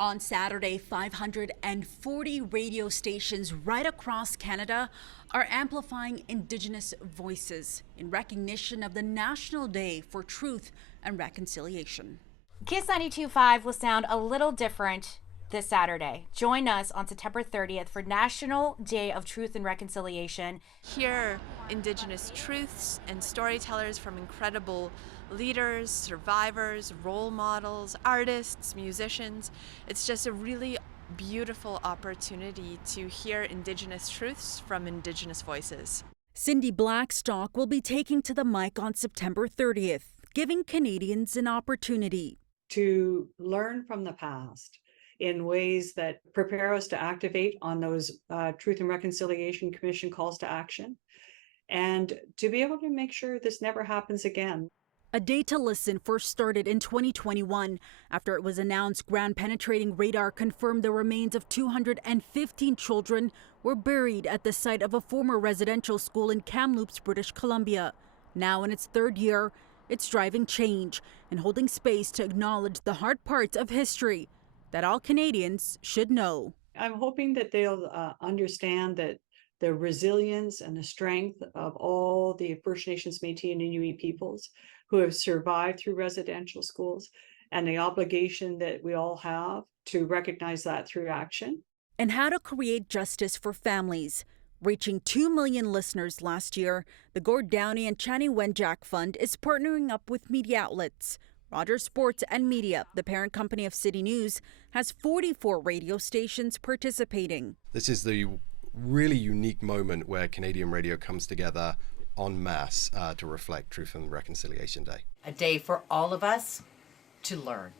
On Saturday, 540 radio stations right across Canada are amplifying Indigenous voices in recognition of the National Day for Truth and Reconciliation. Kiss 92.5 will sound a little different this Saturday. Join us on September 30th for National Day of Truth and Reconciliation. Hear Indigenous truths and storytellers from incredible leaders, survivors, role models, artists, musicians. It's just a really beautiful opportunity to hear Indigenous truths from Indigenous voices. Cindy Blackstock will be taking to the mic on September 30th, giving Canadians an opportunity to learn from the past in ways that prepare us to activate on those Truth and Reconciliation Commission calls to action, and to be able to make sure this never happens again. A Day to Listen first started in 2021 after it was announced ground-penetrating radar confirmed the remains of 215 children were buried at the site of a former residential school in Kamloops, British Columbia. Now in its third year, it's driving change and holding space to acknowledge the hard parts of history that all Canadians should know. I'm hoping that they'll understand that the resilience and the strength of all the First Nations, Métis, and Inuit peoples who have survived through residential schools, and the obligation that we all have to recognize that through action. And how to create justice for families. Reaching 2 million listeners last year, the Gord Downie and Chani Wenjack Fund is partnering up with media outlets. Rogers Sports and Media, the parent company of CityNews, has 44 radio stations participating. This is the really unique moment where Canadian radio comes together en masse to reflect Truth and Reconciliation Day. A day for all of us to learn.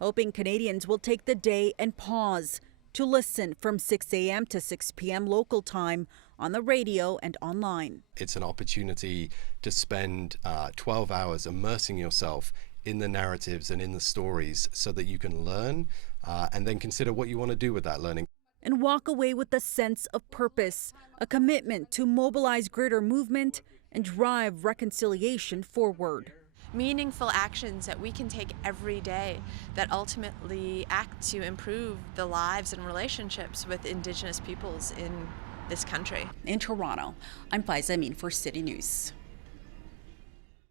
Hoping Canadians will take the day and pause to listen from 6 a.m. to 6 p.m. local time on the radio and online. It's an opportunity to spend 12 hours immersing yourself in the narratives and in the stories so that you can learn and then consider what you want to do with that learning. And walk away with a sense of purpose, a commitment to mobilize greater movement and drive reconciliation forward. Meaningful actions that we can take every day that ultimately act to improve the lives and relationships with Indigenous peoples in this country. In Toronto, I'm Faiza Amin for City News.